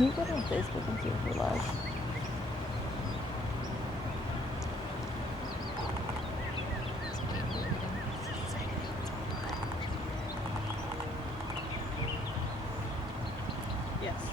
Can you go on Facebook and see if we're live? Yes.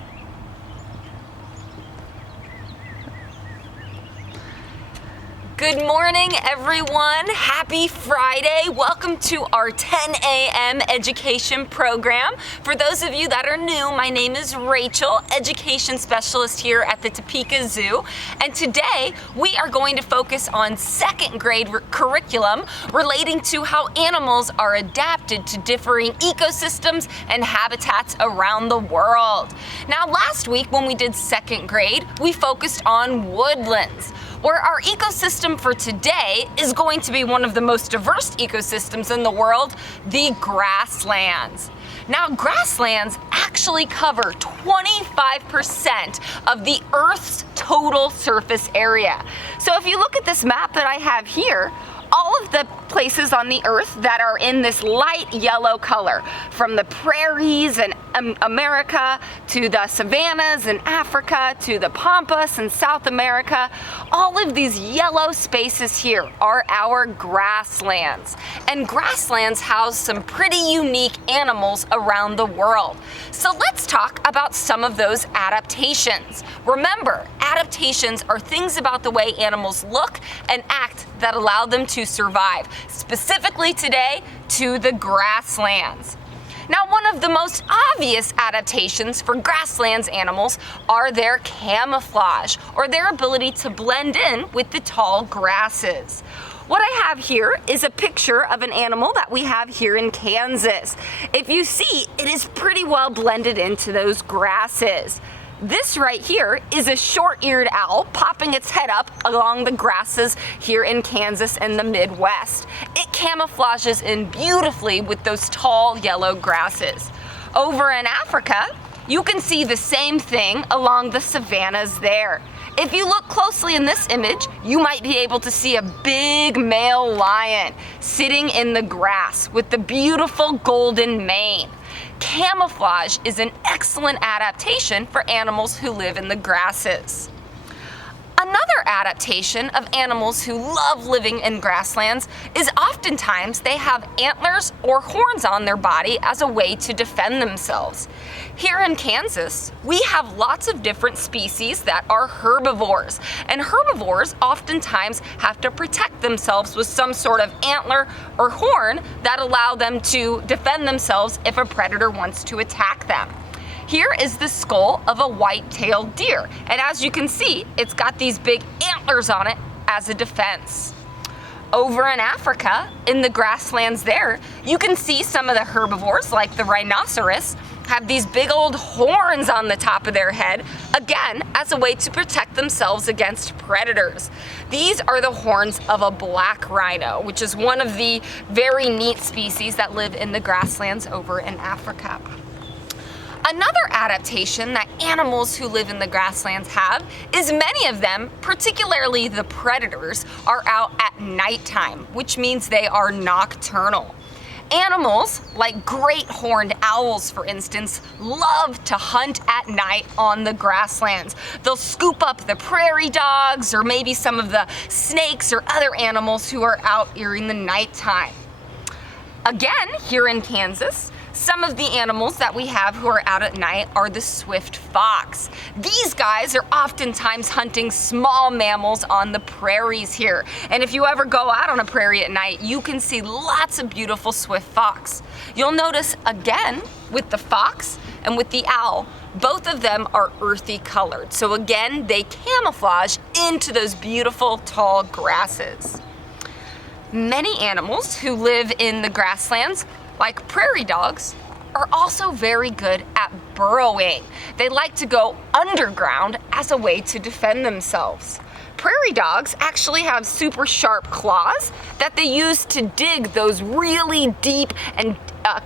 Good morning, everyone. Happy Friday. Welcome to our 10 a.m. education program. For those of you that are new, my name is Rachel, education specialist here at the Topeka Zoo. And today we are going to focus on second grade curriculum relating to how animals are adapted to differing ecosystems and habitats around the world. Now, last week when we did second grade, we focused on woodlands, where our ecosystem for today is going to be one of the most diverse ecosystems in the world, the grasslands. Now, grasslands actually cover 25% of the Earth's total surface area. So if you look at this map that I have here, all of the places on the earth that are in this light yellow color, from the prairies in America to the savannas in Africa to the pampas in South America, all of these yellow spaces here are our grasslands. And grasslands house some pretty unique animals around the world. So let's talk about some of those adaptations. Remember, adaptations are things about the way animals look and act that allow them to survive, specifically today to the grasslands. Now, one of the most obvious adaptations for grasslands animals are their camouflage, or their ability to blend in with the tall grasses. What I have here is a picture of an animal that we have here in Kansas. If you see, it is pretty well blended into those grasses. This right here is a short-eared owl popping its head up along the grasses here in Kansas and the Midwest. It camouflages in beautifully with those tall yellow grasses. Over in Africa, you can see the same thing along the savannas there. If you look closely in this image, you might be able to see a big male lion sitting in the grass with the beautiful golden mane. Camouflage is an excellent adaptation for animals who live in the grasses. Another adaptation of animals who love living in grasslands is oftentimes they have antlers or horns on their body as a way to defend themselves. Here in Kansas, we have lots of different species that are herbivores, and herbivores oftentimes have to protect themselves with some sort of antler or horn that allow them to defend themselves if a predator wants to attack them. Here is the skull of a white-tailed deer, and as you can see, it's got these big antlers on it as a defense. Over in Africa, in the grasslands there, you can see some of the herbivores, like the rhinoceros, have these big old horns on the top of their head, again, as a way to protect themselves against predators. These are the horns of a black rhino, which is one of the very neat species that live in the grasslands over in Africa. Another adaptation that animals who live in the grasslands have is many of them, particularly the predators, are out at nighttime, which means they are nocturnal. Animals, like great horned owls, for instance, love to hunt at night on the grasslands. They'll scoop up the prairie dogs or maybe some of the snakes or other animals who are out during the nighttime. Again, here in Kansas, some of the animals that we have who are out at night are the swift fox. These guys are oftentimes hunting small mammals on the prairies here. And if you ever go out on a prairie at night, you can see lots of beautiful swift fox. You'll notice again with the fox and with the owl, both of them are earthy colored. So again, they camouflage into those beautiful tall grasses. Many animals who live in the grasslands, like prairie dogs, are also very good at burrowing. They like to go underground as a way to defend themselves. Prairie dogs actually have super sharp claws that they use to dig those really deep and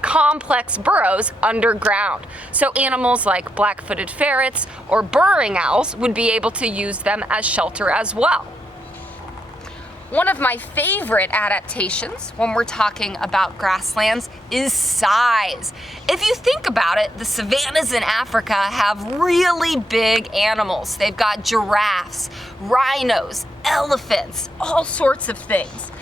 complex burrows underground. So animals like black-footed ferrets or burrowing owls would be able to use them as shelter as well. One of my favorite adaptations when we're talking about grasslands is size. If you think about it, the savannas in Africa have really big animals. They've got giraffes, rhinos, elephants, all sorts of things.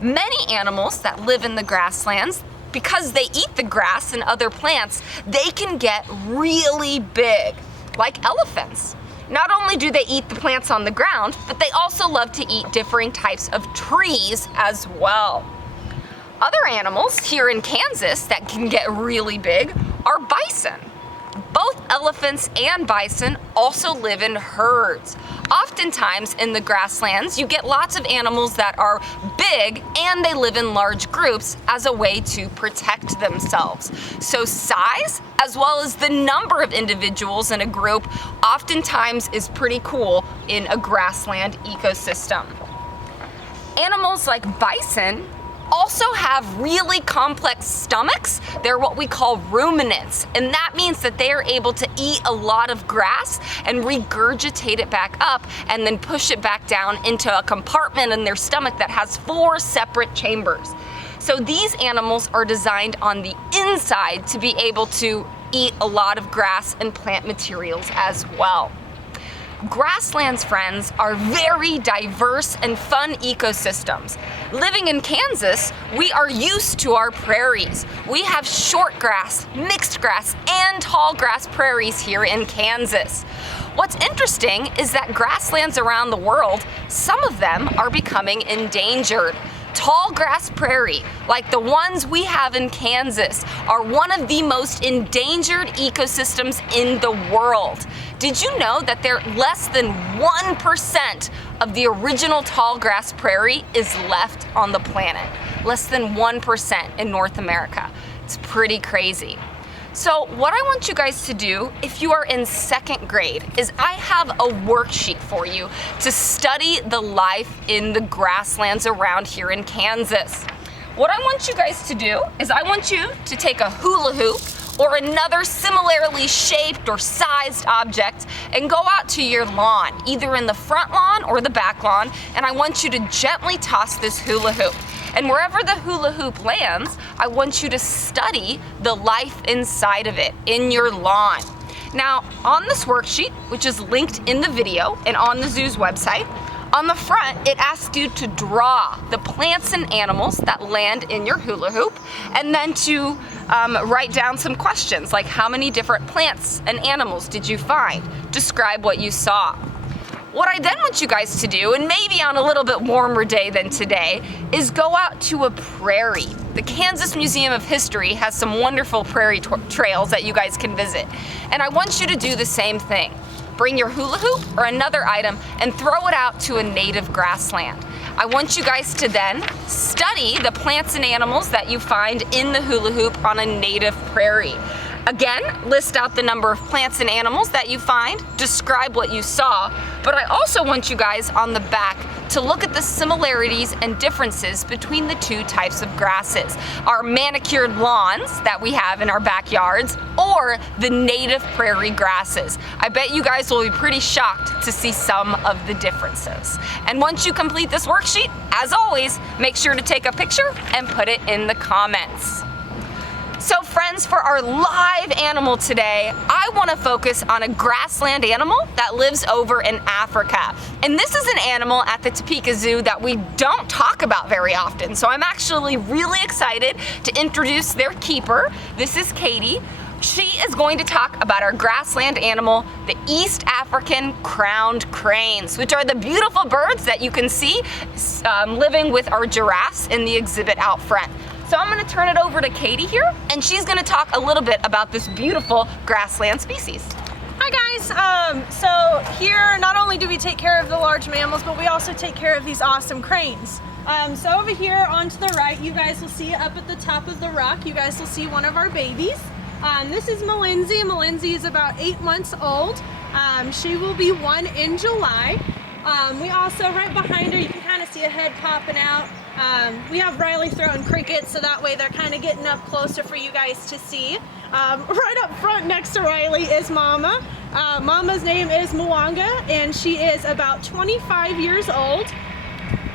Many animals that live in the grasslands, because they eat the grass and other plants, they can get really big, like elephants. Not only do they eat the plants on the ground, but they also love to eat different types of trees as well. Other animals here in Kansas that can get really big are bison. Both elephants and bison also live in herds. Oftentimes in the grasslands, you get lots of animals that are big and they live in large groups as a way to protect themselves. So size, as well as the number of individuals in a group, oftentimes is pretty cool in a grassland ecosystem. Animals like bison also have really complex stomachs. They're what we call ruminants, and that means that they are able to eat a lot of grass and regurgitate it back up and then push it back down into a compartment in their stomach that has 4 separate chambers. So these animals are designed on the inside to be able to eat a lot of grass and plant materials as well. Grasslands, friends, are very diverse and fun ecosystems. Living in Kansas, we are used to our prairies. We have short grass, mixed grass, and tall grass prairies here in Kansas. What's interesting is that grasslands around the world, some of them are becoming endangered. Tall grass prairie, like the ones we have in Kansas, are one of the most endangered ecosystems in the world. Did you know that less than 1% of the original tall grass prairie is left on the planet? Less than 1% in North America. It's pretty crazy. So what I want you guys to do, if you are in 2nd grade, is I have a worksheet for you to study the life in the grasslands around here in Kansas. What I want you guys to do is I want you to take a hula hoop or another similarly shaped or sized object and go out to your lawn, either in the front lawn or the back lawn, and I want you to gently toss this hula hoop. And wherever the hula hoop lands, I want you to study the life inside of it in your lawn. Now, on this worksheet, which is linked in the video and on the zoo's website, on the front, it asks you to draw the plants and animals that land in your hula hoop, and then to write down some questions like how many different plants and animals did you find? Describe what you saw. What I then want you guys to do, and maybe on a little bit warmer day than today, is go out to a prairie. The Kansas Museum of History has some wonderful prairie trails that you guys can visit. And I want you to do the same thing. Bring your hula hoop or another item and throw it out to a native grassland. I want you guys to then study the plants and animals that you find in the hula hoop on a native prairie. Again, list out the number of plants and animals that you find, describe what you saw, but I also want you guys on the back to look at the similarities and differences between the 2 types of grasses. Our manicured lawns that we have in our backyards, or the native prairie grasses. I bet you guys will be pretty shocked to see some of the differences. And once you complete this worksheet, as always, make sure to take a picture and put it in the comments. So friends, for our live animal today, I want to focus on a grassland animal that lives over in Africa. And this is an animal at the Topeka Zoo that we don't talk about very often. So I'm actually really excited to introduce their keeper. This is Katie. She is going to talk about our grassland animal, the East African crowned cranes, which are the beautiful birds that you can see living with our giraffes in the exhibit out front. So I'm going to turn it over to Katie here, and she's going to talk a little bit about this beautiful grassland species. Hi guys, so here not only do we take care of the large mammals, but we also take care of these awesome cranes. So over here on to the right, you guys will see up at the top of the rock, you guys will see one of our babies. This is Malinzi. Malinzi is about 8 months old. She will be 1 in July. We also, right behind her, you can kind of see a head popping out. We have Riley throwing crickets, so that way they're kind of getting up closer for you guys to see. Right up front next to Riley is Mama. Mama's name is Mwanga, and she is about 25 years old.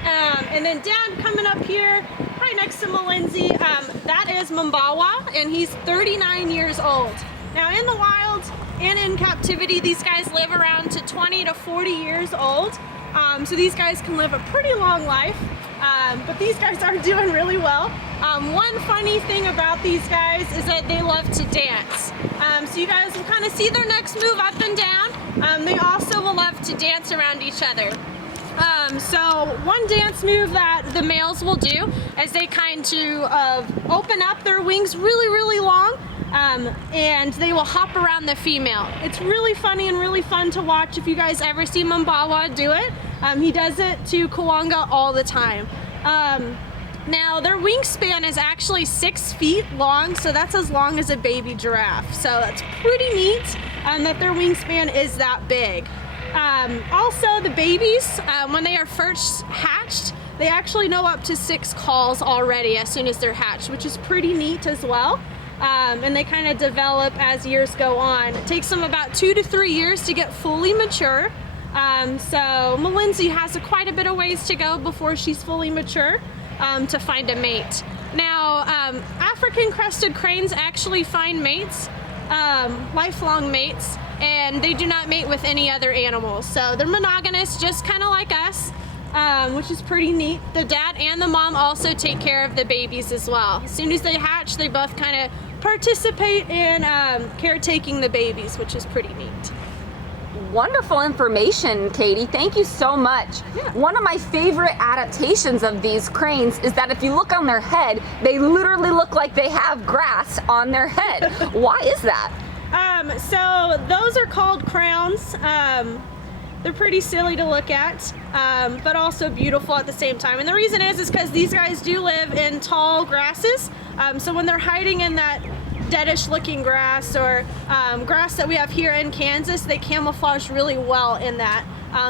And then Dad coming up here, right next to Malinzi, that is Mumbawa, and he's 39 years old. Now in the wild and in captivity, these guys live around to 20 to 40 years old. So these guys can live a pretty long life, but these guys are doing really well. One funny thing about these guys is that they love to dance. So you guys will kind of see their necks move up and down. They also will love to dance around each other. So one dance move that the males will do is they kind of open up their wings really long, and they will hop around the female. It's really funny and really fun to watch if you guys ever see Mumbawa do it. He does it to Kawanga all the time. Now their wingspan is actually 6 feet long, so that's as long as a baby giraffe. So that's pretty neat that their wingspan is that big. Also the babies, when they are first hatched, they actually know up to 6 calls already as soon as they're hatched, which is pretty neat as well. And they kind of develop as years go on. It takes them about 2 to 3 years to get fully mature. So Malinzi has quite a bit of ways to go before she's fully mature to find a mate. Now, African crested cranes actually find mates, lifelong mates, and they do not mate with any other animals. So they're monogamous, just kind of like us, which is pretty neat. The dad and the mom also take care of the babies as well. As soon as they hatch, they both kind of participate in caretaking the babies, which is pretty neat. Wonderful information, Katie. Thank you so much. Yeah. One of my favorite adaptations of these cranes is that if you look on their head, they literally look like they have grass on their head. Why is that? So those are called crowns. They're pretty silly to look at, but also beautiful at the same time. And the reason is because these guys do live in tall grasses. So when they're hiding in that deadish looking grass or grass that we have here in Kansas, they camouflage really well in that.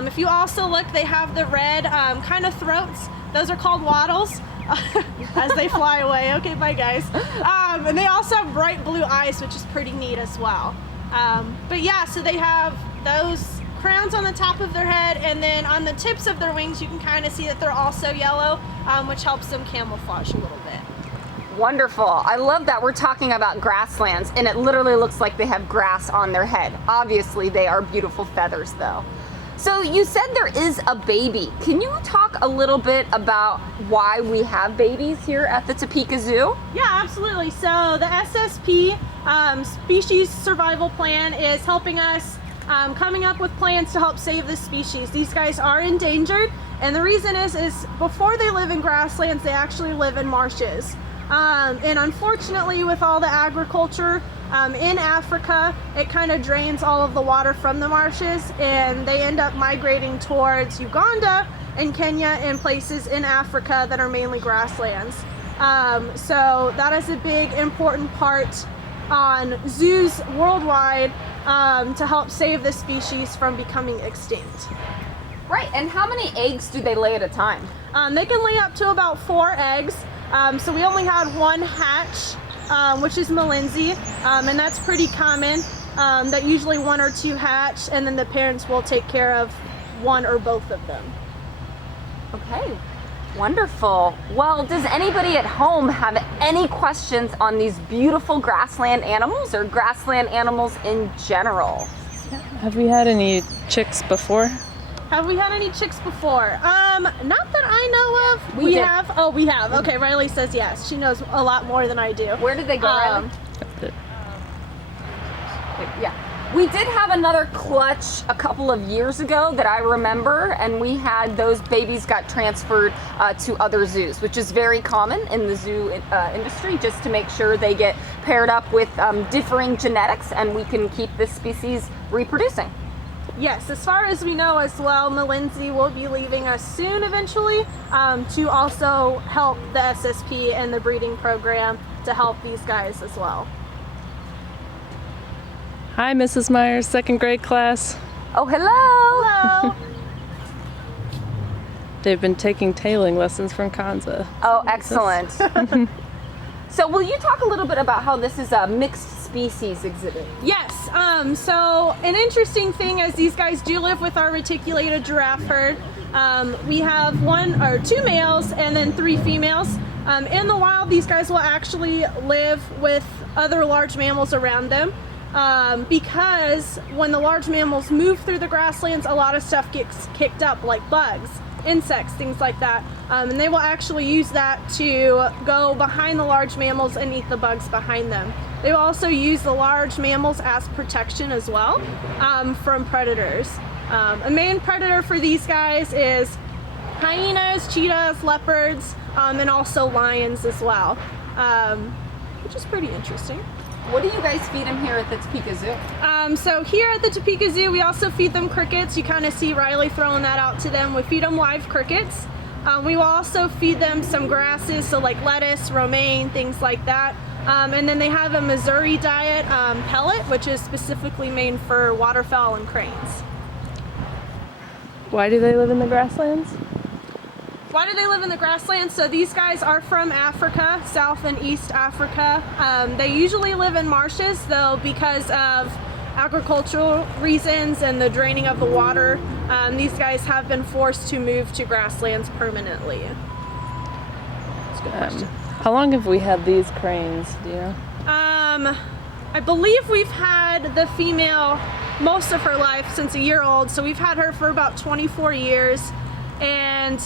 If you also look, they have the red kind of throats. Those are called waddles. As they fly away. Okay, bye guys. And they also have bright blue eyes, which is pretty neat as well. But yeah, so they have those crowns on the top of their head, and then on the tips of their wings you can kind of see that they're also yellow, which helps them camouflage a little bit. Wonderful. I love that we're talking about grasslands, and it literally looks like they have grass on their head. Obviously, they are beautiful feathers, though. So you said there is a baby. Can you talk a little bit about why we have babies here at the Topeka Zoo? Yeah, absolutely. So the SSP Species Survival Plan is helping us coming up with plans to help save the species. These guys are endangered, and the reason is before they live in grasslands, they actually live in marshes. And unfortunately, with all the agriculture in Africa, it kind of drains all of the water from the marshes, and they end up migrating towards Uganda and Kenya and places in Africa that are mainly grasslands. So that is a big important part on zoos worldwide to help save the species from becoming extinct. Right, and how many eggs do they lay at a time? They can lay up to about 4 eggs. So we only had 1 hatch, which is Malinzi, and that's pretty common, that usually 1 or 2 hatch, and then the parents will take care of 1 or both of them. Okay, wonderful. Well, does anybody at home have any questions on these beautiful grassland animals or grassland animals in general? Have we had any chicks before? Have we had any chicks before? Not that I know of. We did. have? Oh, we have. Okay, Riley says yes. She knows a lot more than I do. Where did they go, Riley? Yeah. We did have another clutch a couple of years ago that I remember, and we had those babies got transferred to other zoos, which is very common in the zoo industry, just to make sure they get paired up with differing genetics and we can keep this species reproducing. Yes, as far as we know as well, Malinzi will be leaving us soon eventually to also help the SSP and the breeding program to help these guys as well. Hi, Mrs. Myers, 2nd grade class. Oh, hello! Hello! They've been taking tailing lessons from Kanza. Oh, excellent. So will you talk a little bit about how this is a mixed species exhibit? Yes, so an interesting thing is these guys do live with our reticulated giraffe herd. We have 1 or 2 males and then 3 females. In the wild, these guys will actually live with other large mammals around them because when the large mammals move through the grasslands, a lot of stuff gets kicked up, like bugs, insects, things like that. And they will actually use that to go behind the large mammals and eat the bugs behind them. They will also use the large mammals as protection as well from predators. A main predator for these guys is hyenas, cheetahs, leopards, and also lions as well, which is pretty interesting. What do you guys feed them here at the Topeka Zoo? So here at the Topeka Zoo, we also feed them crickets. You kind of see Riley throwing that out to them. We feed them live crickets. We will also feed them some grasses, so like lettuce, romaine, things like that. And then they have a Missouri diet pellet, which is specifically made for waterfowl and cranes. Why do they live in the grasslands? Why do they live in the grasslands? So these guys are from Africa, South and East Africa. They usually live in marshes, though, because of agricultural reasons and the draining of the water. These guys have been forced to move to grasslands permanently. That's a good question. How long have we had these cranes, do you know? I believe we've had the female most of her life, since a year old, so we've had her for about 24 years, and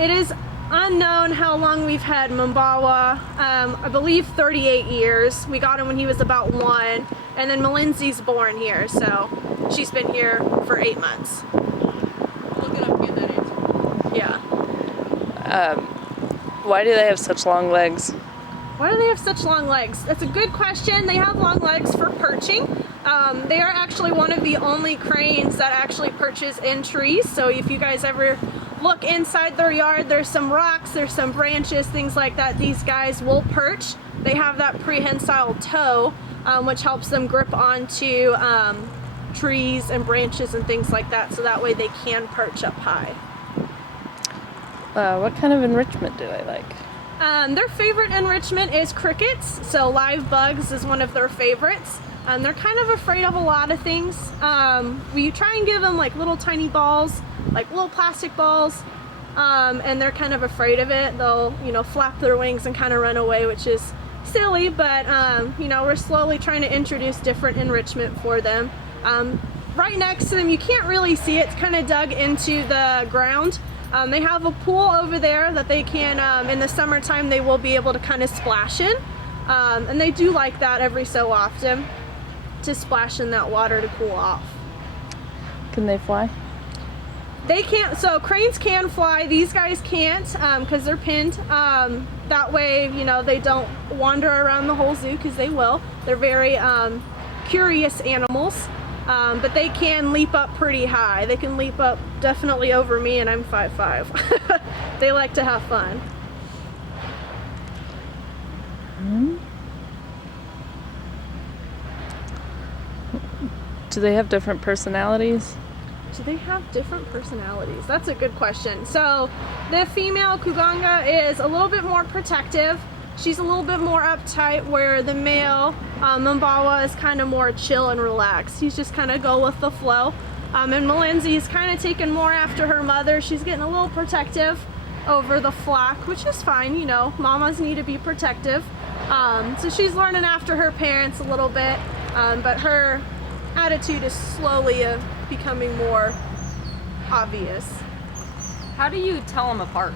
it is unknown how long we've had Mumbawa. I believe 38 years. We got him when he was about 1, and then Malinzi's born here, so she's been here for 8 months. Look it up, get that answer. Yeah. Why do they have such long legs? Why do they have such long legs? That's a good question. They have long legs for perching. They are actually one of the only cranes that actually perches in trees. So if you guys ever look inside their yard, there's some rocks, there's some branches, things like that. These guys will perch. They have that prehensile toe, which helps them grip onto trees and branches and things like that. So that way they can perch up high. What kind of enrichment do they like? Their favorite enrichment is crickets, so live bugs is one of their favorites. They're kind of afraid of a lot of things. We try and give them like little tiny balls, like little plastic balls, and they're kind of afraid of it. They'll, flap their wings and kind of run away, which is silly, but we're slowly trying to introduce different enrichment for them. Right next to them, you can't really see it, it's kind of dug into the ground. They have a pool over there that they can, in the summertime, they will be able to kind of splash in. And they do like that every so often, to splash in that water to cool off. Can they fly? They can't, so cranes can fly, these guys can't, because they're pinned. That way, they don't wander around the whole zoo, because they will. They're very curious animals. But they can leap up pretty high. They can leap up definitely over me, and I'm 5'5". They like to have fun. Do they have different personalities? Do they have different personalities? That's a good question. So the female Kuganga is a little bit more protective. She's a little bit more uptight, where the male Mumbawa is kind of more chill and relaxed. He's just kind of go with the flow. And Malinzi's kind of taken more after her mother. She's getting a little protective over the flock, which is fine, mamas need to be protective. So she's learning after her parents a little bit, but her attitude is slowly becoming more obvious. How do you tell them apart?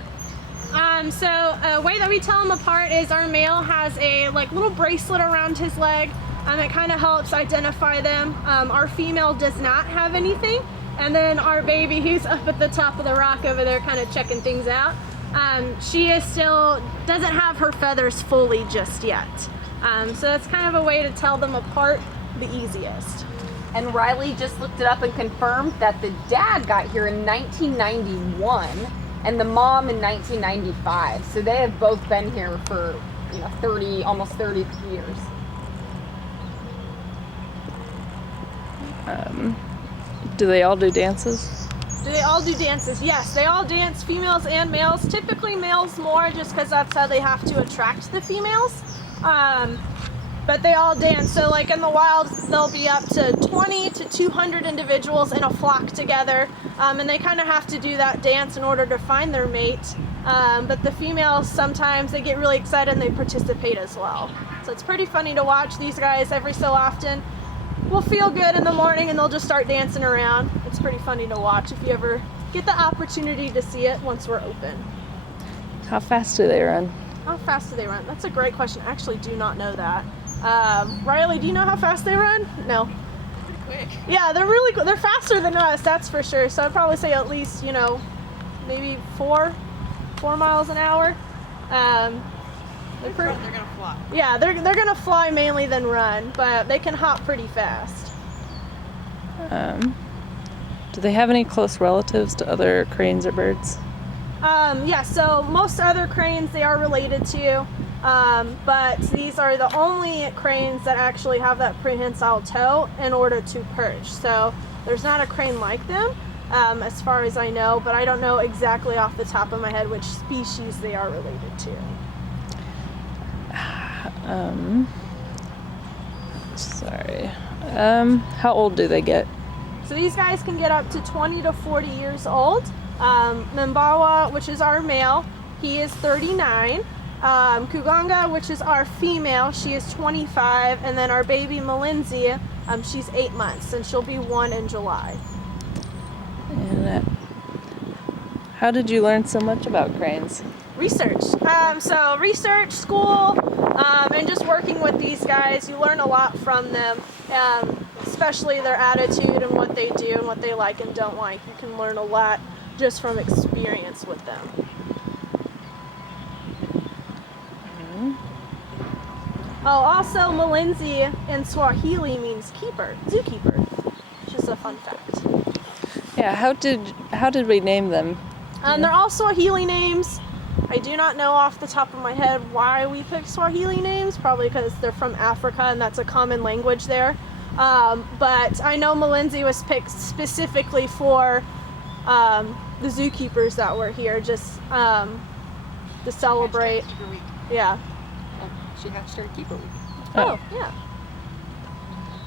So a way that we tell them apart is our male has a little bracelet around his leg. It kind of helps identify them. Our female does not have anything. And then our baby, who's up at the top of the rock over there kind of checking things out, she is still doesn't have her feathers fully just yet. So that's kind of a way to tell them apart the easiest. And Riley just looked it up and confirmed that the dad got here in 1991 and the mom in 1995. So they have both been here for, almost 30 years. Do they all do dances? Do they all do dances? Yes, they all dance, females and males. Typically males more, just because that's how they have to attract the females. But they all dance. So like in the wild, there'll be up to 20 to 200 individuals in a flock together. And they kind of have to do that dance in order to find their mate. But the females, sometimes they get really excited and they participate as well. So it's pretty funny to watch. These guys every so often will feel good in the morning and they'll just start dancing around. It's pretty funny to watch if you ever get the opportunity to see it once we're open. How fast do they run? How fast do they run? That's a great question. I actually do not know that. Riley, do you know how fast they run? No. Pretty quick. Yeah, they're faster than us, that's for sure. So I'd probably say at least, maybe 4 miles an hour. They're gonna fly. Yeah, they're gonna fly mainly than run, but they can hop pretty fast. Do they have any close relatives to other cranes or birds? Yeah, so most other cranes they are related to, but these are the only cranes that actually have that prehensile toe in order to perch. So there's not a crane like them, as far as I know, but I don't know exactly off the top of my head which species they are related to. How old do they get? So these guys can get up to 20 to 40 years old. Mbawa, which is our male, he is 39. Kuganga, which is our female, she is 25. And then our baby Malinzi, she's 8 months, and she'll be 1 in July. And how did you learn so much about cranes? Research. So research, school, and just working with these guys, you learn a lot from them, especially their attitude and what they do and what they like and don't like. You can learn a lot just from experience with them. Oh, also Malinzi in Swahili means keeper, zookeeper, which is a fun fact. Yeah, how did we name them? They're all Swahili names. I do not know off the top of my head why we picked Swahili names, probably because they're from Africa and that's a common language there. But I know Malinzi was picked specifically for the zookeepers that were here, just to celebrate. Keeper week. Yeah. She hatched during Keeper week. Oh, yeah.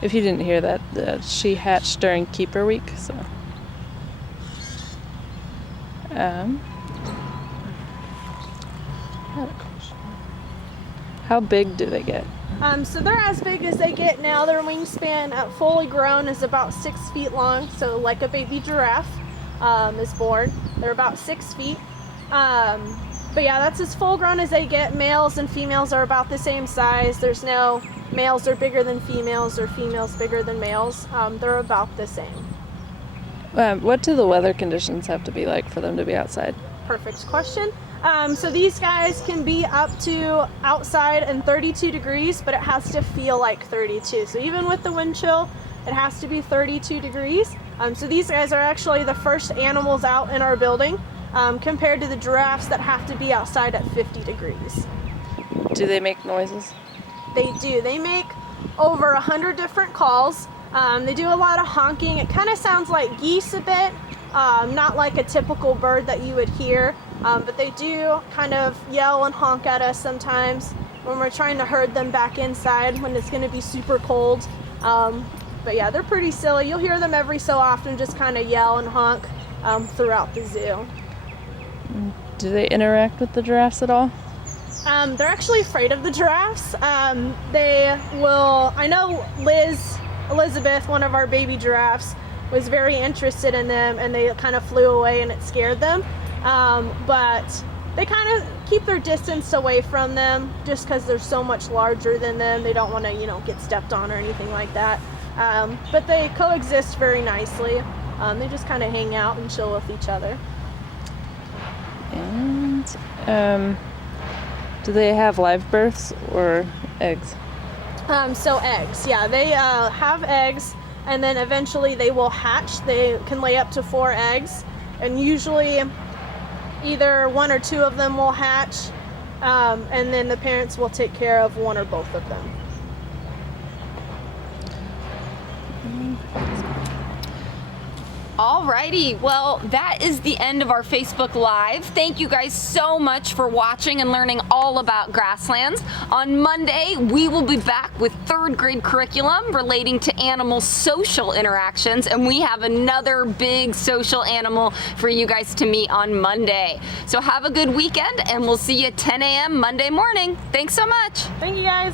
If you didn't hear that, she hatched during Keeper Week, so. I had a question. How big do they get? So they're as big as they get now. Their wingspan at fully grown is about 6 feet long. So like a baby giraffe is born. They're about 6 feet. But yeah, that's as full grown as they get. Males and females are about the same size. There's no males are bigger than females or females bigger than males. They're about the same. What do the weather conditions have to be like for them to be outside? Perfect question. So these guys can be up to outside in 32 degrees, but it has to feel like 32. So even with the wind chill, it has to be 32 degrees. So these guys are actually the first animals out in our building, compared to the giraffes that have to be outside at 50 degrees. Do they make noises? They do. They make over 100 different calls. They do a lot of honking. It kind of sounds like geese a bit, not like a typical bird that you would hear, but they do kind of yell and honk at us sometimes when we're trying to herd them back inside when it's going to be super cold. But yeah, they're pretty silly. You'll hear them every so often just kind of yell and honk throughout the zoo. Do they interact with the giraffes at all? They're actually afraid of the giraffes. They will, I know Elizabeth, one of our baby giraffes, was very interested in them and they kind of flew away and it scared them. But they kind of keep their distance away from them just because they're so much larger than them. They don't want to, get stepped on or anything like that. But they coexist very nicely. They just kind of hang out and chill with each other. And do they have live births or eggs? So eggs, yeah, they have eggs, and then eventually they will hatch. They can lay up to 4 eggs, and usually either 1 or 2 of them will hatch, and then the parents will take care of 1 or both of them. Alrighty, well, that is the end of our Facebook Live. Thank you guys so much for watching and learning all about grasslands. On Monday, we will be back with 3rd grade curriculum relating to animal social interactions, and we have another big social animal for you guys to meet on Monday. So have a good weekend, and we'll see you at 10 a.m. Monday morning. Thanks so much. Thank you guys.